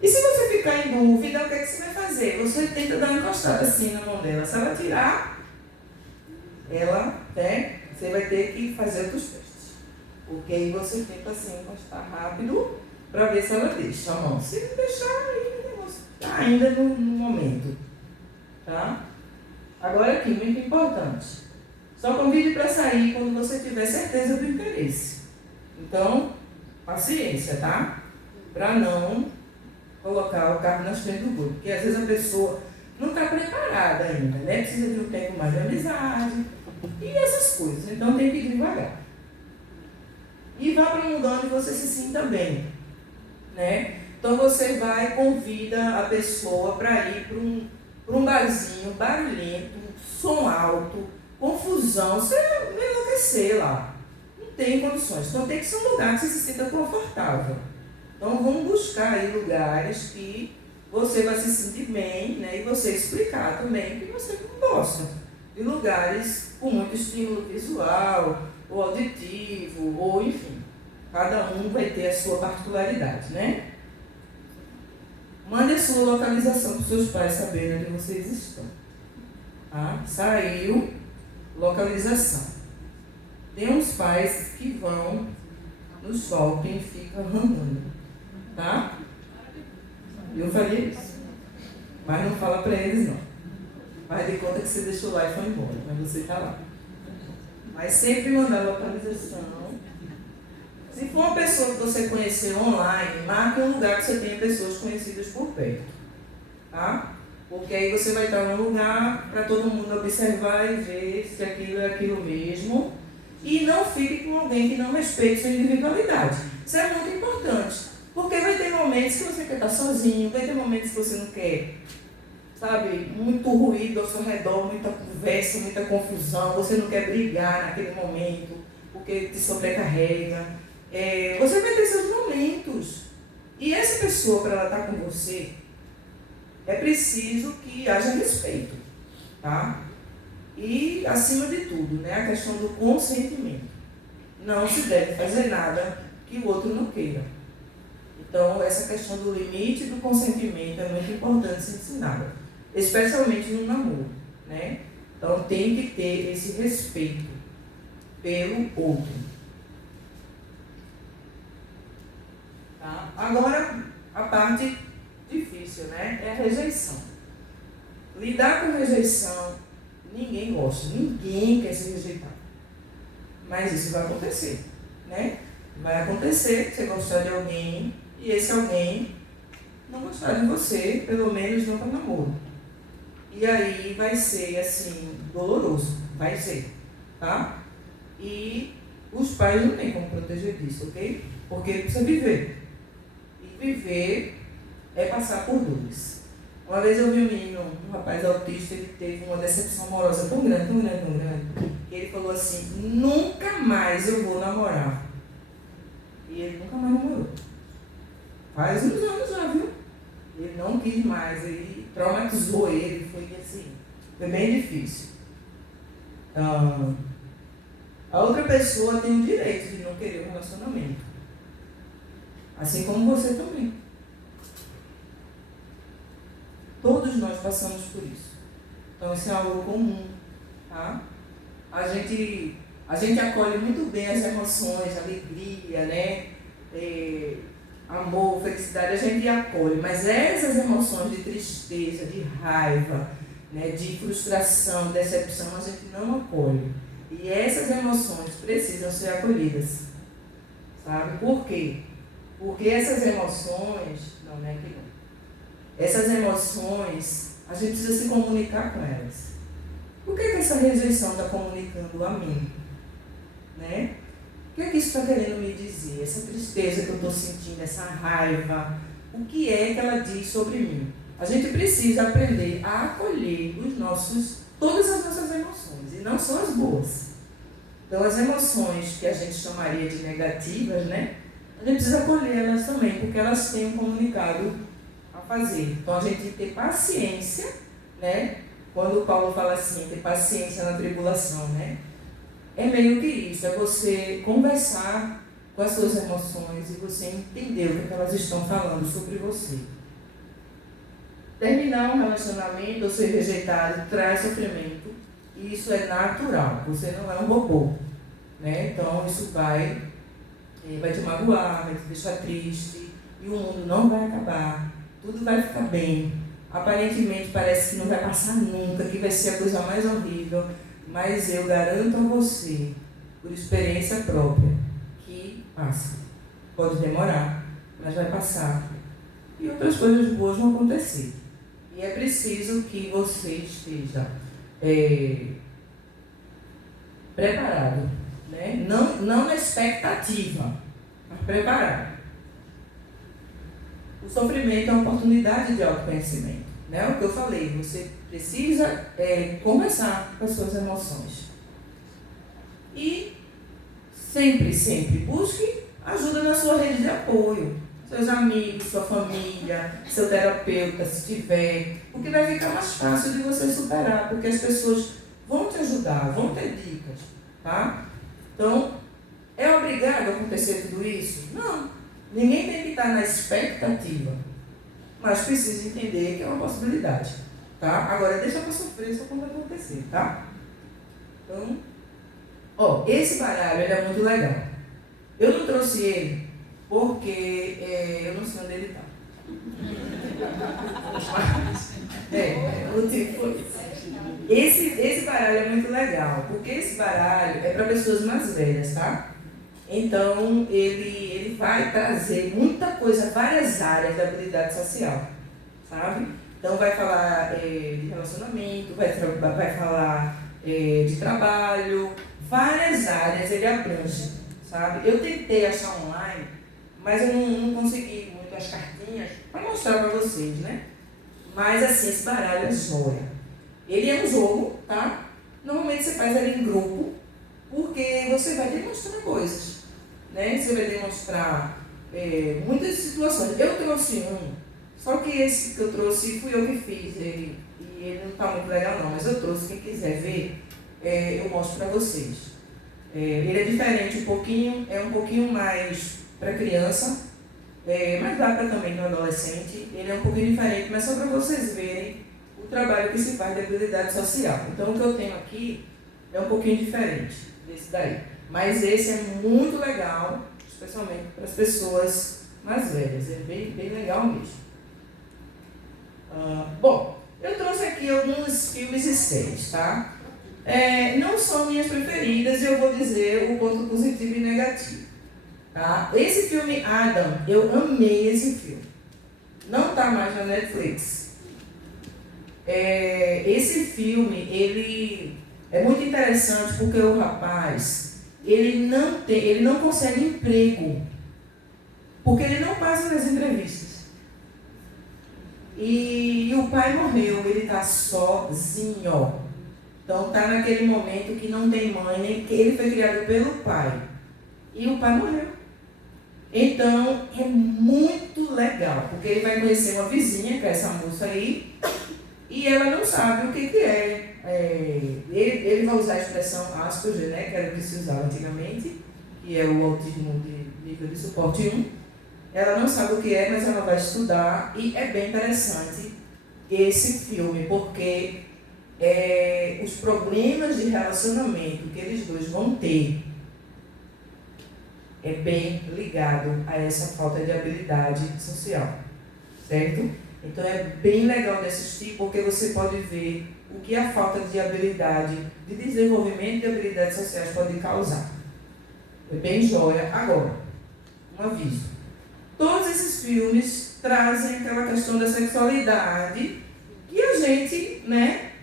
E se você ficar em dúvida, o que é que você vai fazer? Você tenta dar uma encostada assim na mão dela. Se ela tirar, você vai ter que fazer outros testes. Porque aí você tenta assim encostar rápido para ver se ela deixa a mão. Se não deixar, aí o negócio está ainda no momento. Tá? Agora aqui, muito importante. Só convide para sair quando você tiver certeza do interesse. Então, paciência, tá? Para não colocar o carro na frente do gol. Porque às vezes a pessoa não está preparada ainda, né? Precisa de um tempo mais de amizade e essas coisas. Então tem que ir devagar. E vá para um lugar onde você se sinta bem, né? Então você vai, convida a pessoa para ir para um barzinho barulhento, som alto, confusão, você vai enlouquecer lá. Não tem condições. Então tem que ser um lugar que você se sinta confortável. Então vamos buscar aí lugares que você vai se sentir bem, né? E você explicar também que você não gosta de lugares com muito estímulo visual, ou auditivo, ou enfim. Cada um vai ter a sua particularidade, né? Mande a sua localização para os seus pais saberem onde vocês estão. Tá? Saiu, localização. Tem uns pais que vão no shopping e ficam andando. Tá? Eu faria isso. Mas não fala para eles não. Faz de conta que você deixou lá e foi embora. Mas você está lá. Mas sempre mandar localização. Se for uma pessoa que você conheceu online, marque um lugar que você tenha pessoas conhecidas por perto. Tá? Porque aí você vai estar num lugar para todo mundo observar e ver se aquilo é aquilo mesmo. E não fique com alguém que não respeite sua individualidade. Isso é muito importante. Porque vai ter momentos que você quer estar sozinho, vai ter momentos que você não quer, sabe, muito ruído ao seu redor, muita conversa, muita confusão, você não quer brigar naquele momento, porque te sobrecarrega. Você vai ter seus momentos. E essa pessoa, para ela estar com você, é preciso que haja respeito, tá? E, acima de tudo, né, a questão do consentimento. Não se deve fazer nada que o outro não queira. Então, essa questão do limite do consentimento é muito importante ser ensinada, especialmente no namoro, né? Então, tem que ter esse respeito pelo outro. Tá? Agora, a parte difícil, né? É a rejeição. Lidar com rejeição, ninguém gosta, ninguém quer ser rejeitado. Mas isso vai acontecer, né? Vai acontecer você gostar de alguém e esse alguém não gostar de você, pelo menos não para namoro. E aí vai ser assim, doloroso, vai ser, tá? E os pais não têm como proteger disso, ok? Porque precisa viver. E viver é passar por dores. Uma vez eu vi um menino, um rapaz autista, ele teve uma decepção amorosa tão grande, que ele falou assim, nunca mais eu vou namorar. E ele nunca mais namorou. Faz uns anos já, viu? Ele não quis mais, ele traumatizou ele, foi assim, foi bem difícil. A outra pessoa tem o direito de não querer um relacionamento. Assim como você também. Todos nós passamos por isso. Então isso é algo comum, tá? A gente acolhe muito bem as emoções, alegria, né? Amor, felicidade, a gente acolhe, mas essas emoções de tristeza, de raiva, né, de frustração, decepção, a gente não acolhe. E essas emoções precisam ser acolhidas. Sabe? Por quê? Porque essas emoções, não é que não. Essas emoções, a gente precisa se comunicar com elas. Por que essa rejeição está comunicando a mim? Né? O que é que isso está querendo me dizer? Essa tristeza que eu estou sentindo, essa raiva, o que é que ela diz sobre mim? A gente precisa aprender a acolher todas as nossas emoções, e não só as boas. Então, as emoções que a gente chamaria de negativas, né? A gente precisa acolher elas também, porque elas têm um comunicado a fazer. Então, a gente tem que ter paciência, né? Quando o Paulo fala assim, ter paciência na tribulação, né? É meio que isso, é você conversar com as suas emoções e você entender o que elas estão falando sobre você. Terminar um relacionamento ou ser rejeitado traz sofrimento e isso é natural, você não é um robô, né? Então isso vai te magoar, vai te deixar triste e o mundo não vai acabar, tudo vai ficar bem. Aparentemente parece que não vai passar nunca, que vai ser a coisa mais horrível. Mas eu garanto a você, por experiência própria, que passa. Pode demorar, mas vai passar. E outras coisas boas vão acontecer. E é preciso que você esteja preparado. Né? Não na expectativa, mas preparado. O sofrimento é uma oportunidade de autoconhecimento. Né? O que eu falei, você precisa conversar com as suas emoções. E sempre busque ajuda na sua rede de apoio. Seus amigos, sua família, seu terapeuta, se tiver. Porque vai ficar mais fácil de você superar, porque as pessoas vão te ajudar, vão ter dicas. Tá? Então, é obrigado a acontecer tudo isso? Não. Ninguém tem que estar na expectativa. Mas precisa entender que é uma possibilidade, tá? Agora, deixa para sofrer só quando acontecer, tá? Então, esse baralho ele é muito legal. Eu não trouxe ele porque eu não sei onde ele está. O motivo foi isso. Esse baralho é muito legal, porque esse baralho é para pessoas mais velhas, tá? Então, ele vai trazer muita coisa, várias áreas da habilidade social, sabe? Então, vai falar de relacionamento, vai falar de trabalho, várias áreas ele abrange, sabe? Eu tentei achar online, mas eu não consegui muito as cartinhas para mostrar para vocês, né? Mas, assim, esse baralho é joia. Ele é um jogo, tá? Normalmente você faz ele em grupo, porque você vai demonstrar coisas, né? Você vai demonstrar muitas situações. Eu trouxe um, só que esse que eu trouxe fui eu que fiz ele, e ele não está muito legal não, mas eu trouxe, quem quiser ver, eu mostro para vocês. Ele é diferente um pouquinho, é um pouquinho mais para criança, mas dá para também no adolescente. Ele é um pouquinho diferente, mas só para vocês verem o trabalho que se faz de habilidade social. Então, o que eu tenho aqui é um pouquinho diferente desse daí. Mas esse é muito legal, especialmente para as pessoas mais velhas. É bem, bem legal mesmo. Bom, eu trouxe aqui alguns filmes e séries, tá? Não são minhas preferidas, e eu vou dizer o ponto positivo e negativo. Tá? Esse filme, Adam, eu amei esse filme. Não está mais na Netflix. Esse filme, ele é muito interessante porque o rapaz, ele não consegue emprego, porque ele não passa nas entrevistas. E o pai morreu, ele está sozinho. Então está naquele momento que não tem mãe, nem que ele foi criado pelo pai. E o pai morreu. Então é muito legal, porque ele vai conhecer uma vizinha, que é essa moça aí, e ela não sabe o que é. Ele vai usar a expressão Asperger, né, que era o que se usava antigamente, que é o autismo de nível de suporte 1. Ela não sabe o que é, mas ela vai estudar, e é bem interessante esse filme, porque os problemas de relacionamento que eles dois vão ter é bem ligado a essa falta de habilidade social, certo? Então é bem legal de assistir, porque você pode ver o que a falta de habilidade, de desenvolvimento de habilidades sociais pode causar. É bem joia. Agora, um aviso. Todos esses filmes trazem aquela questão da sexualidade que a gente, né,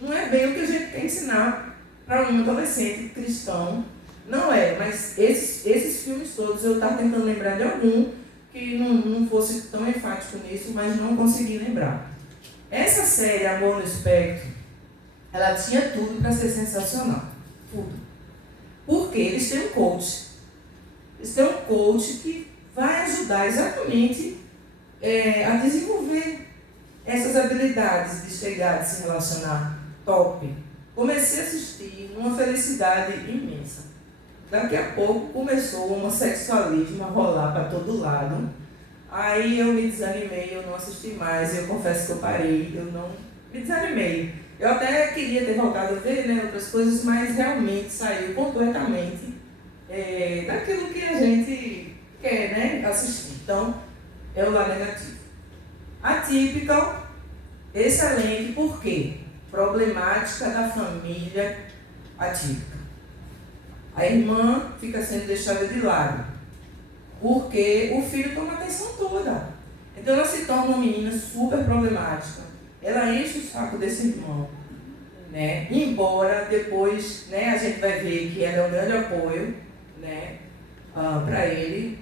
não é bem o que a gente quer ensinar para um adolescente cristão. Não é, mas esses filmes todos, eu estava tentando lembrar de algum que não fosse tão enfático nisso, mas não consegui lembrar. Essa série, Amor no Espectro, ela tinha tudo para ser sensacional. Tudo. Porque eles têm um coach. Eles têm um coach que vai ajudar exatamente a desenvolver essas habilidades de chegar, de se relacionar top. Comecei a assistir numa felicidade imensa. Daqui a pouco começou o homossexualismo a rolar para todo lado. Aí eu me desanimei, eu não assisti mais, eu confesso que eu parei, eu não me desanimei. Eu até queria ter voltado a ver, né, outras coisas, mas realmente saiu completamente daquilo que a gente quer, né, assistir. Então, é o lado negativo. Atípica, excelente, por quê? Problemática da família atípica. A irmã fica sendo deixada de lado, porque o filho toma a atenção toda. Então ela se torna uma menina super problemática. Ela enche o saco desse irmão, né? Embora depois, né, a gente vai ver que ela é um grande apoio, né, para ele.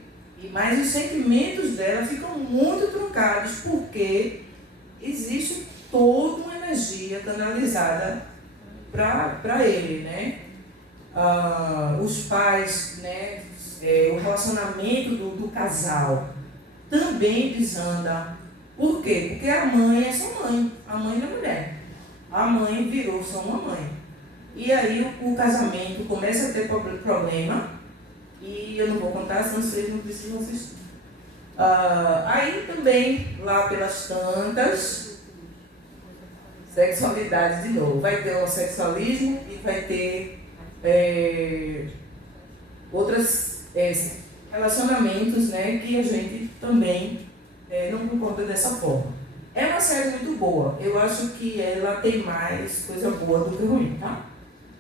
Mas os sentimentos dela ficam muito truncados, porque existe toda uma energia canalizada para ele, né? Os pais, né, o relacionamento do casal também desanda. Por quê? Porque a mãe é só mãe, a mãe da mulher. A mãe virou só uma mãe. E aí o casamento começa a ter problema, e eu não vou contar, senão vocês não precisam assistir. Aí também, lá pelas tantas, sexualidade de novo. Vai ter o sexualismo e vai ter outros relacionamentos, né, que a gente também não concorda dessa forma. É uma série muito boa. Eu acho que ela tem mais coisa boa do que ruim, tá?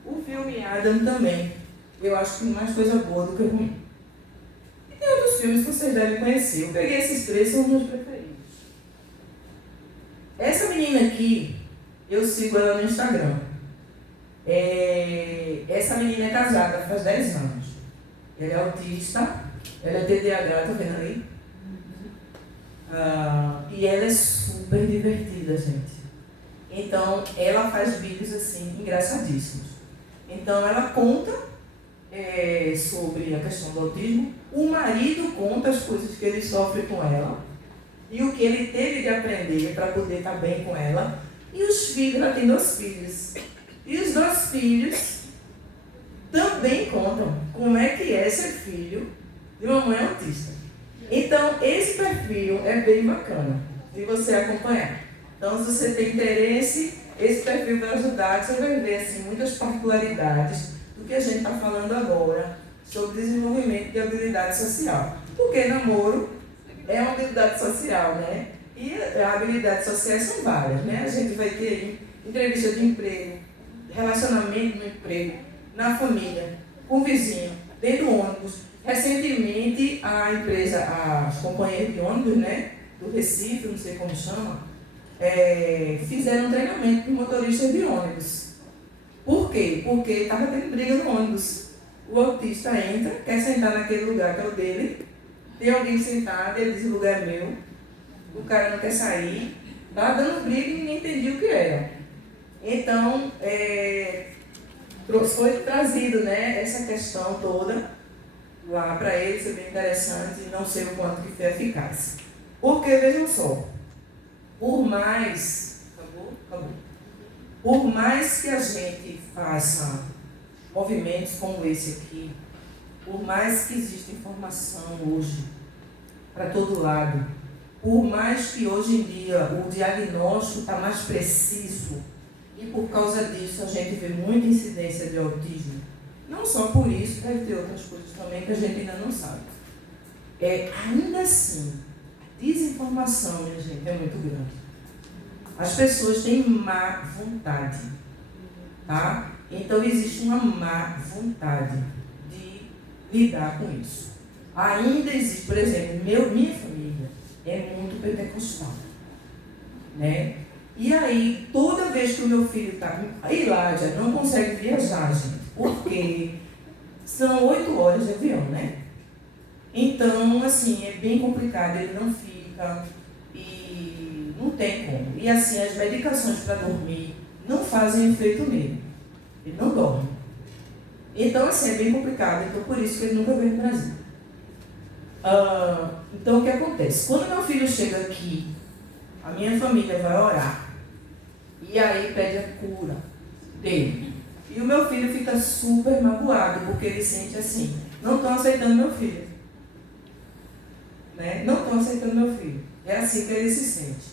O filme Adam também. Eu acho que tem mais coisa boa do que ruim. E tem outros filmes que vocês devem conhecer. Eu peguei esses três, são os meus preferidos. Essa menina aqui, eu sigo ela no Instagram. Essa menina é casada faz 10 anos. Ela é autista, ela é TDAH, tá vendo aí? E ela é super divertida, gente. Então, ela faz vídeos assim, engraçadíssimos. Então, ela conta sobre a questão do autismo. O marido conta as coisas que ele sofre com ela e o que ele teve de aprender para poder estar bem com ela. E os filhos, ela tem 2 filhos. E os 2 filhos também contam como é que é ser filho de uma mãe autista. Então, esse perfil é bem bacana de você acompanhar. Então, se você tem interesse, esse perfil vai ajudar, você vai ver assim, muitas particularidades do que a gente está falando agora sobre desenvolvimento de habilidade social. Porque namoro é uma habilidade social, né? E habilidades sociais são várias, né? A gente vai ter entrevista de emprego, relacionamento no emprego, na família, com o vizinho, dentro do ônibus. Recentemente, a empresa, as companhias de ônibus, né, do Recife, não sei como chama, fizeram um treinamento de motoristas de ônibus. Por quê? Porque estava tendo briga no ônibus. O autista entra, quer sentar naquele lugar que é o dele, tem alguém sentado, ele diz: o lugar é meu, o cara não quer sair, estava dando briga e ninguém entendia o que era. Então, foi trazido, né, essa questão toda lá para eles, é bem interessante, e não sei o quanto que foi eficaz. Porque, vejam só, por mais que a gente faça movimentos como esse aqui, por mais que exista informação hoje para todo lado, por mais que hoje em dia o diagnóstico está mais preciso, e por causa disso a gente vê muita incidência de autismo, não só por isso, deve ter outras coisas também que a gente ainda não sabe. Ainda assim, a desinformação, minha gente, é muito grande. As pessoas têm má vontade, tá? Então existe uma má vontade de lidar com isso. Ainda existe, por exemplo, minha família é muito pentecostal, né? E aí, toda vez que o meu filho está... A Iládia não consegue viajar, gente, porque são 8 horas de avião, né? Então, assim, é bem complicado, ele não fica e não tem como. E assim, as medicações para dormir não fazem efeito nele. Ele não dorme. Então, assim, é bem complicado. Então, por isso que ele nunca veio no Brasil. Então, o que acontece? Quando meu filho chega aqui, a minha família vai orar. E aí pede a cura dele. E o meu filho fica super magoado, porque ele sente assim: não estão aceitando meu filho. Né? Não estão aceitando meu filho. É assim que ele se sente.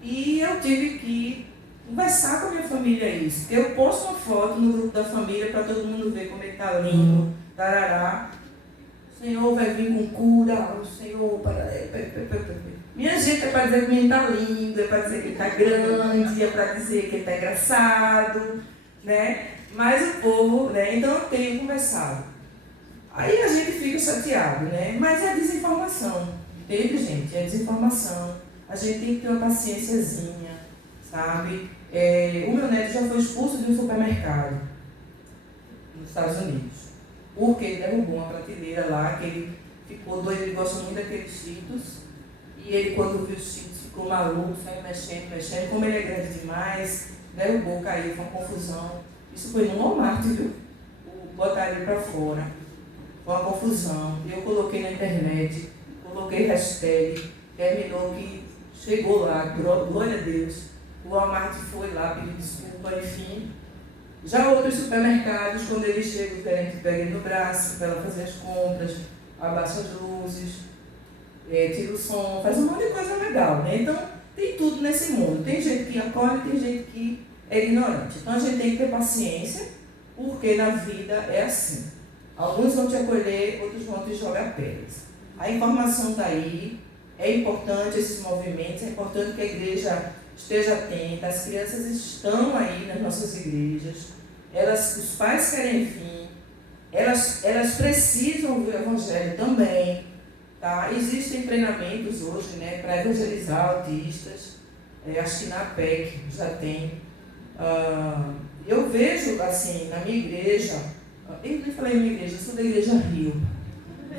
E eu tive que conversar com a minha família isso. Eu posto uma foto no grupo da família para todo mundo ver como ele está lindo, tarará. O Senhor vai vir com cura, o Senhor... Minha gente, é para dizer que ele está lindo, é para dizer que ele está grande, é para dizer que ele está engraçado, né? Mas o povo, né? Então eu tenho conversado. Aí a gente fica chateado, né? Mas é desinformação, entende, gente? É desinformação. A gente tem que ter uma paciênciazinha, sabe? O meu neto já foi expulso de um supermercado nos Estados Unidos, porque ele derrubou uma prateleira lá, que ele ficou doido, ele gosta muito daqueles Cheetos, e ele, quando viu os Cheetos, ficou maluco, saiu mexendo, como ele é grande demais, derrubou, caiu, foi uma confusão. Isso foi no Walmart, viu? Botaram ele para fora, foi uma confusão. Eu coloquei na internet, coloquei hashtag, terminou que chegou lá, glória a Deus, o Walmart foi lá pedir desculpa, enfim. Já outros supermercados, quando ele chega, o gerente pega ele no braço para ela fazer as compras, abaixa as luzes, tira o som, faz um monte de coisa legal, né? Então, tem tudo nesse mundo. Tem gente que acolhe, tem gente que é ignorante. Então, a gente tem que ter paciência, porque na vida é assim. Alguns vão te acolher, outros vão te jogar pedras. A informação está aí, É importante esses movimentos, é importante que a igreja esteja atenta. As crianças estão aí nas nossas igrejas, os pais querem vir, elas precisam ver o evangelho também. Tá? Existem treinamentos hoje, né, para evangelizar autistas, acho que na PEC já tem. Eu vejo, assim, na minha igreja, eu nem falei minha igreja, eu sou da Igreja Rio,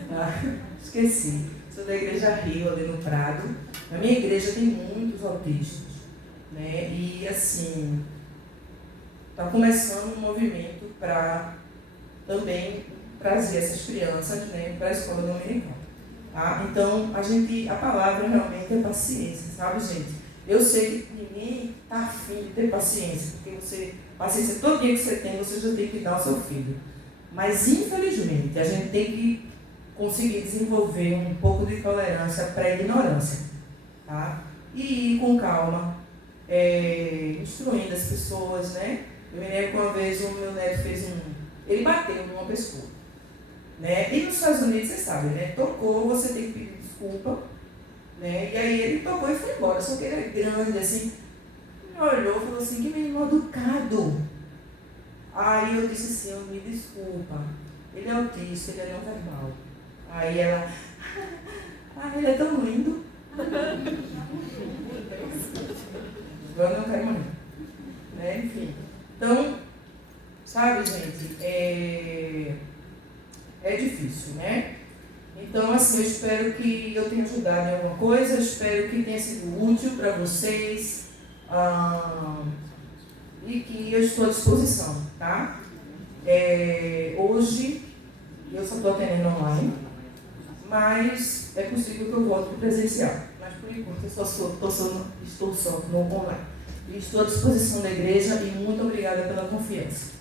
tá? Esqueci, sou da Igreja Rio, ali no Prado. Na minha igreja tem muitos autistas, né, e assim, está começando um movimento para também trazer essas crianças, né, para a escola dominical. Tá? Então, a palavra realmente é paciência, sabe, gente? Eu sei que ninguém está afim de ter paciência, porque paciência todo dia que você tem, você já tem que dar ao seu filho. Mas, infelizmente, a gente tem que conseguir desenvolver um pouco de tolerância para a ignorância. Tá? E ir com calma, instruindo as pessoas, né? Eu me lembro que uma vez o meu neto ele bateu numa pessoa. Né? E nos Estados Unidos, você sabe, né? Tocou, você tem que pedir desculpa, né? E aí ele tocou e foi embora, só que ele é grande, assim, me olhou e falou assim, que menino mal educado. Aí eu disse assim, me desculpa, ele é autista, ele é não verbal. Aí ela, ele é tão lindo. Eu não quero mais. Né? Enfim, então, sabe, gente, é difícil, né? Então, assim, eu espero que eu tenha ajudado em alguma coisa, eu espero que tenha sido útil para vocês e que eu estou à disposição, tá? Hoje, eu só estou atendendo online, mas é possível que eu volte para o presencial. Mas, por enquanto, eu estou só no online. E estou à disposição da igreja e muito obrigada pela confiança.